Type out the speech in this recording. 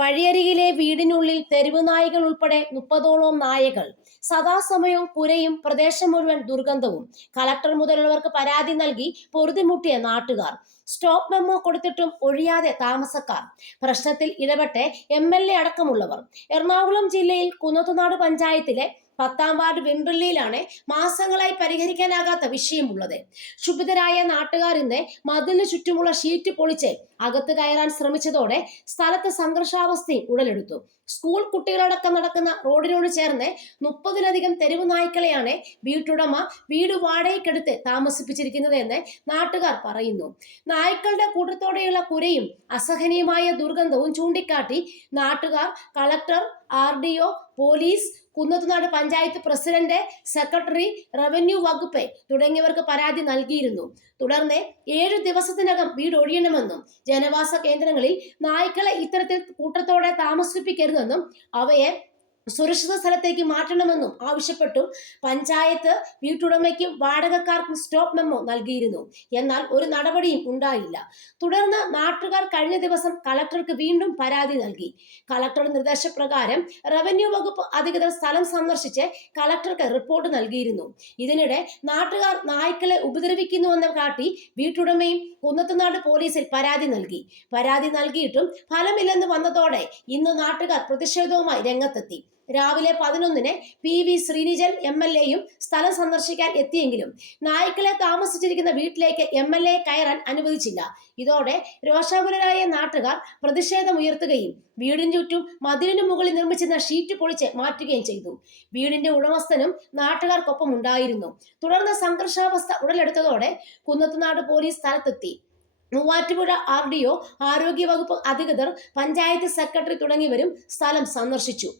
വഴിയരികിലെ വീടിനുള്ളിൽ തെരുവ് നായകൾ ഉൾപ്പെടെ മുപ്പതോളം നായകൾ. സദാസമയവും പുരയും പ്രദേശം മുഴുവൻ ദുർഗന്ധവും. കളക്ടർ മുതലുള്ളവർക്ക് പരാതി നൽകി പൊറുതിമുട്ടിയ നാട്ടുകാർ. സ്റ്റോപ്പ് മെമ്മോ കൊടുത്തിട്ടും ഒഴിയാതെ താമസക്കാർ. പ്രശ്നത്തിൽ ഇടപെട്ട് എം എൽ എ അടക്കമുള്ളവർ. എറണാകുളം ജില്ലയിൽ കുന്നത്തുനാട് പഞ്ചായത്തിലെ പത്താം വാർഡ് വെമ്പിള്ളിയിലാണ് മാസങ്ങളായി പരിഹരിക്കാനാകാത്ത വിഷയമുള്ളത്. ക്ഷുഭിതരായ നാട്ടുകാർ ഇന്ന് മതിലിന് ചുറ്റുമുള്ള ഷീറ്റ് പൊളിച്ച് അകത്ത് കയറാൻ ശ്രമിച്ചതോടെ സ്ഥലത്ത് സംഘർഷാവസ്ഥയും ഉടലെടുത്തു. സ്കൂൾ കുട്ടികളടക്കം നടക്കുന്ന റോഡിനോട് ചേർന്ന് മുപ്പതിലധികം തെരുവ് നായ്ക്കളെയാണ് വീട്ടുടമ വീട് വാടകയ്ക്കെടുത്ത് താമസിപ്പിച്ചിരിക്കുന്നത് എന്ന് നാട്ടുകാർ പറയുന്നു. നായ്ക്കളുടെ കൂട്ടത്തോടെയുള്ള കുരയും അസഹനീയമായ ദുർഗന്ധവും ചൂണ്ടിക്കാട്ടി നാട്ടുകാർ collector R D O police Kunnathunad panchayat president secretary revenue വകുപ്പ് തുടങ്ങിയവർക്ക് പരാതി നൽകിയിരുന്നു. തുടർന്ന് ഏഴു ദിവസത്തിനകം വീട് ഒഴിയണമെന്നും ജനവാസ കേന്ദ്രങ്ങളിൽ നായ്ക്കളെ ഇത്തരത്തിൽ കൂട്ടത്തോടെ താമസിപ്പിക്കരുതെന്നും അവയെ സുരക്ഷിത സ്ഥലത്തേക്ക് മാറ്റണമെന്നും ആവശ്യപ്പെട്ടും പഞ്ചായത്ത് വീട്ടുടമയ്ക്കും വാടകക്കാർക്കും സ്റ്റോപ്പ് മെമ്മോ നൽകിയിരുന്നു. എന്നാൽ ഒരു നടപടിയും ഉണ്ടായില്ല. തുടർന്ന് നാട്ടുകാർ കഴിഞ്ഞ ദിവസം കളക്ടർക്ക് വീണ്ടും പരാതി നൽകി. കളക്ടറുടെ നിർദ്ദേശപ്രകാരം റവന്യൂ വകുപ്പ് അധികൃതർ സ്ഥലം സന്ദർശിച്ച് കളക്ടർക്ക് റിപ്പോർട്ട് നൽകിയിരുന്നു. ഇതിനിടെ നാട്ടുകാർ നായ്ക്കളെ ഉപദ്രവിക്കുന്നുവെന്ന് കാട്ടി വീട്ടുടമയും കുന്നത്തുനാട് പോലീസിൽ പരാതി നൽകി. പരാതി നൽകിയിട്ടും ഫലമില്ലെന്ന് വന്നതോടെ ഇന്ന് നാട്ടുകാർ പ്രതിഷേധവുമായി രംഗത്തെത്തി. രാവിലെ പതിനൊന്നിന് P V Sreenijan M L എയും സ്ഥലം സന്ദർശിക്കാൻ എത്തിയെങ്കിലും നായ്ക്കളെ താമസിച്ചിരിക്കുന്ന വീട്ടിലേക്ക് എം എൽ എ കയറാൻ അനുവദിച്ചില്ല. ഇതോടെ രോഷാകുലരായ നാട്ടുകാർ പ്രതിഷേധമുയർത്തുകയും വീടിന് ചുറ്റും മതിലിന് മുകളിൽ നിർമ്മിച്ചിരുന്ന ഷീറ്റ് പൊളിച്ച് മാറ്റുകയും ചെയ്തു. വീടിന്റെ ഉടമസ്ഥനും നാട്ടുകാർക്കൊപ്പം ഉണ്ടായിരുന്നു. തുടർന്ന് സംഘർഷാവസ്ഥ ഉടലെടുത്തതോടെ കുന്നത്തുനാട് പോലീസ് സ്ഥലത്തെത്തി. മൂവാറ്റുപുഴ ആർ ഡി ഒ ആരോഗ്യവകുപ്പ് അധികൃതർ പഞ്ചായത്ത് സെക്രട്ടറി തുടങ്ങിയവരും സ്ഥലം സന്ദർശിച്ചു.